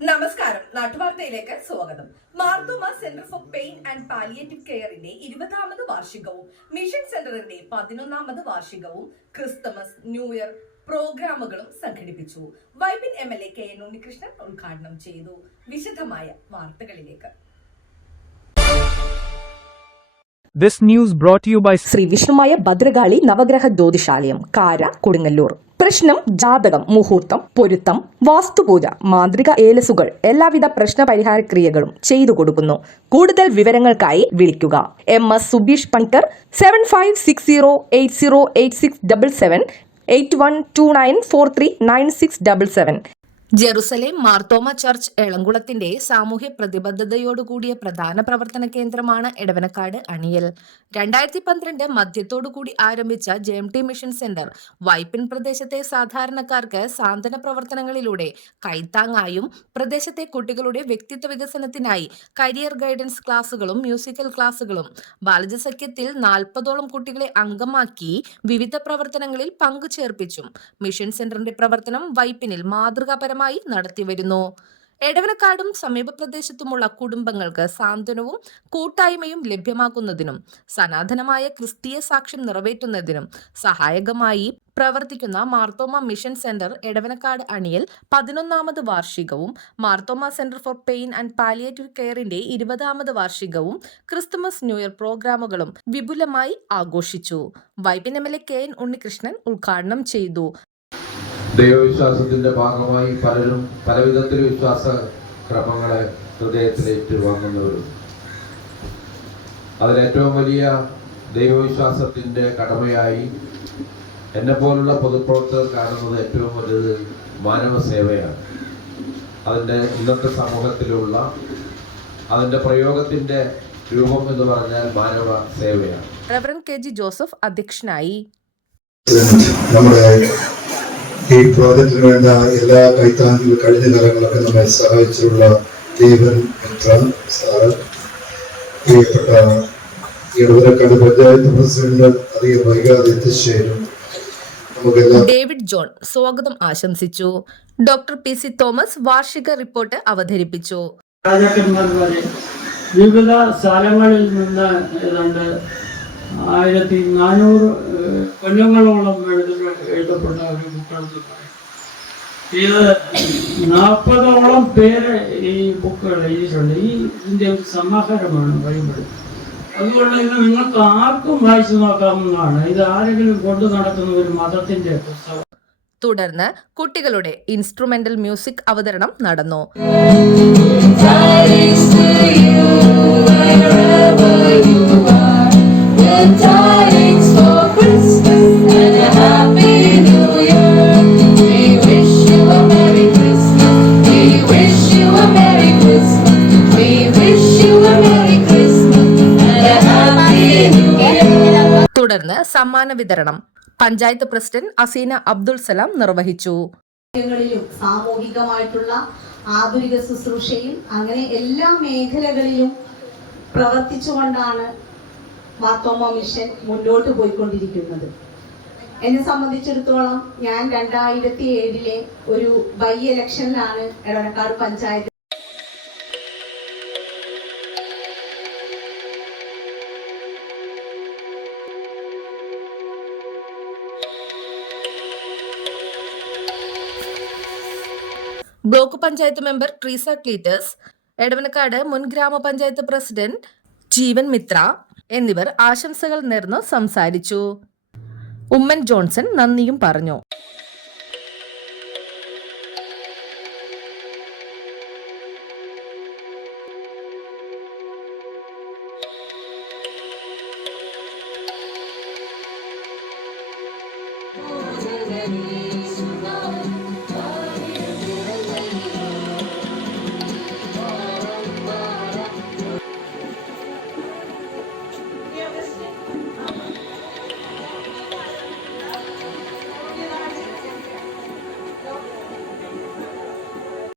നമസ്കാരം. നാട്ടുവാർത്തയിലേക്ക് സ്വാഗതം. Marthoma centre for pain and palliative കെയറിന്റെ ഇരുപതാമത് വാർഷികവും മിഷൻ സെന്ററിന്റെ പതിനൊന്നാമത് വാർഷികവും ക്രിസ്തുമസ് ന്യൂ ഇയർ പ്രോഗ്രാമുകളും സംഘടിപ്പിച്ചു. Vypin M L A K N Unnikrishnan ഉദ്ഘാടനം ചെയ്തു. വിശദമായ വാർത്തകളിലേക്ക്. This news brought you by Shri Vishnumaya Bhadrakali Navagraha Jyothishalayam കാര കൊടുങ്ങല്ലൂർ. പ്രശ്നം ജാതകം മുഹൂർത്തം പൊരുത്തം വാസ്തുപൂജ മാന്ത്രിക ഏലസുകൾ എല്ലാവിധ പ്രശ്ന പരിഹാര ക്രിയകളും ചെയ്തു കൊടുക്കുന്നു. കൂടുതൽ വിവരങ്ങൾക്കായി വിളിക്കുക. M S Subeesh പൺകർ seven five six zero eight zero eight six double seven eight one two nine four three nine six double seven Jerusalem Marthoma church എളംകുളത്തിന്റെ സാമൂഹ്യ പ്രതിബദ്ധതയോടുകൂടിയ പ്രധാന പ്രവർത്തന കേന്ദ്രമാണ് എടവനക്കാട് അണിയൽ. രണ്ടായിരത്തി പന്ത്രണ്ട് മധ്യത്തോടുകൂടി ആരംഭിച്ച J T mission centre Vypin പ്രദേശത്തെ സാധാരണക്കാർക്ക് സാന്ത്വന പ്രവർത്തനങ്ങളിലൂടെ കൈത്താങ്ങായും പ്രദേശത്തെ കുട്ടികളുടെ വ്യക്തിത്വ വികസനത്തിനായി കരിയർ ഗൈഡൻസ് ക്ലാസുകളും മ്യൂസിക്കൽ ക്ലാസുകളും ബാലജസഖ്യത്തിൽ നാൽപ്പതോളം കുട്ടികളെ അംഗമാക്കി വിവിധ പ്രവർത്തനങ്ങളിൽ പങ്കുചേർപ്പിച്ചും. മിഷൻ സെന്ററിന്റെ പ്രവർത്തനം വൈപ്പിനിൽ മാതൃകാപരമായി നടത്തിവരുന്നു. എടവനക്കാടും സമീപ പ്രദേശത്തുമുള്ള കുടുംബങ്ങൾക്ക് സാന്ത്വനവും കൂട്ടായ്മയും ലഭ്യമാക്കുന്നതിനും സനാതനമായ ക്രിസ്തീയ സാക്ഷ്യം നിറവേറ്റുന്നതിനും സഹായകമായി പ്രവർത്തിക്കുന്ന മാർത്തോമ മിഷൻ സെന്റർ എടവനക്കാട് അണിയൽ പതിനൊന്നാമത് വാർഷികവും Marthoma centre for pain and palliative കെയറിന്റെ ഇരുപതാമത് വാർഷികവും ക്രിസ്തുമസ് ന്യൂ ഇയർ പ്രോഗ്രാമുകളും വിപുലമായി ആഘോഷിച്ചു. Vypin M L A K N Unnikrishnan ഉദ്ഘാടനം ചെയ്തു. ദൈവവിശ്വാസത്തിന്റെ ഭാഗമായി പലരും പലവിധത്തിൽ വിശ്വാസ ക്രമങ്ങളെ ഹൃദയത്തിലേറ്റ് വാങ്ങുന്നവരും അതിലേറ്റവും വലിയ ദൈവവിശ്വാസത്തിന്റെ കടമയായി എന്നെ പോലുള്ള പൊതുപ്രവർത്തകർ കാണുന്നത് ഏറ്റവും വലുത് മാനവ സേവയാണ് അതിന്റെ ഇന്നത്തെ സമൂഹത്തിലുള്ള അതിന്റെ പ്രയോഗത്തിന്റെ രൂപം എന്ന് പറഞ്ഞാൽ മാനവ സേവയാണ് റവറൻ കെ ജി ജോസഫ് അധ്യക്ഷനായി. നമ്മുടെ ഈ പ്രോജക്റ്റിന് വേണ്ട എല്ലാ കൈത്താങ്ങൾ കഴിഞ്ഞ കാലങ്ങളൊക്കെ നമ്മെ സഹായിച്ചിട്ടുള്ള ദീപൻ മിത്ര സാറ്? പ്രിയപ്പെട്ട ഈ ഇടവരക്കാട് പഞ്ചായത്ത് പ്രസിഡന്റ് അധികം വൈകാതെ എത്തിച്ചേരും. ഡേവിഡ് ജോൺ സ്വാഗതം ആശംസിച്ചു. ഡോക്ടർ പി സി തോമസ് വാർഷിക റിപ്പോർട്ട് അവതരിപ്പിച്ചു. രാജാക്കന്മാർ വരെ വിവിധ സ്ഥലങ്ങളിൽ നിന്ന് ഏതാണ്ട് ആയിരത്തി നാനൂറ് കൊല്ലങ്ങളോളം എഴുതപ്പെട്ട ഒരു ബുക്കാണെന്ന് പറയാം. ഇത് നാൽപ്പതോളം പേര് ഈ ബുക്കുകൾ എഴുതിയിട്ടുണ്ട്. ഈ ഇതിന്റെ ഒരു സമാഹാരമാണ് ബൈബിൾ അതുകൊണ്ട് ഇത് നിങ്ങൾക്ക് ആർക്കും വായിച്ചു നോക്കാവുന്നതാണ്. ഇത് ആരെങ്കിലും കൊണ്ടു നടക്കുന്ന ഒരു മതത്തിന്റെ പുസ്തകം. തുടർന്ന് കുട്ടികളുടെ ഇൻസ്ട്രുമെന്റൽ മ്യൂസിക് അവതരണം നടന്നു. Tidings for തുടർന്ന് സമ്മാന വിതരണം. പഞ്ചായത്ത് പ്രസിഡന്റ് അസീന അബ്ദുൾ സലാം നിർവഹിച്ചു. സാമൂഹികമായിട്ടുള്ള ആധുനിക ശുശ്രൂഷയും അങ്ങനെ എല്ലാ മേഖലകളിലും പ്രവർത്തിച്ചുകൊണ്ടാണ് മാർത്തോമ മിഷൻ മുന്നോട്ട് പോയിക്കൊണ്ടിരിക്കുന്നത്. എന്നെ സംബന്ധിച്ചിടത്തോളം ഞാൻ രണ്ടായിരത്തി ഏഴിലെ ഒരു ബൈ ഇലക്ഷനിലാണ് എടവനക്കാട് പഞ്ചായത്ത് ബ്ലോക്ക് പഞ്ചായത്ത് മെമ്പർ ട്രീസ ക്ലീറ്റസ് എടവനക്കാട് മുൻ ഗ്രാമപഞ്ചായത്ത് പ്രസിഡന്റ് ജീവൻ മിത്ര എന്നിവർ ആശംസകൾ നേർന്ന് സംസാരിച്ചു. ഉമ്മൻ ജോൺസൺ നന്ദിയും പറഞ്ഞു.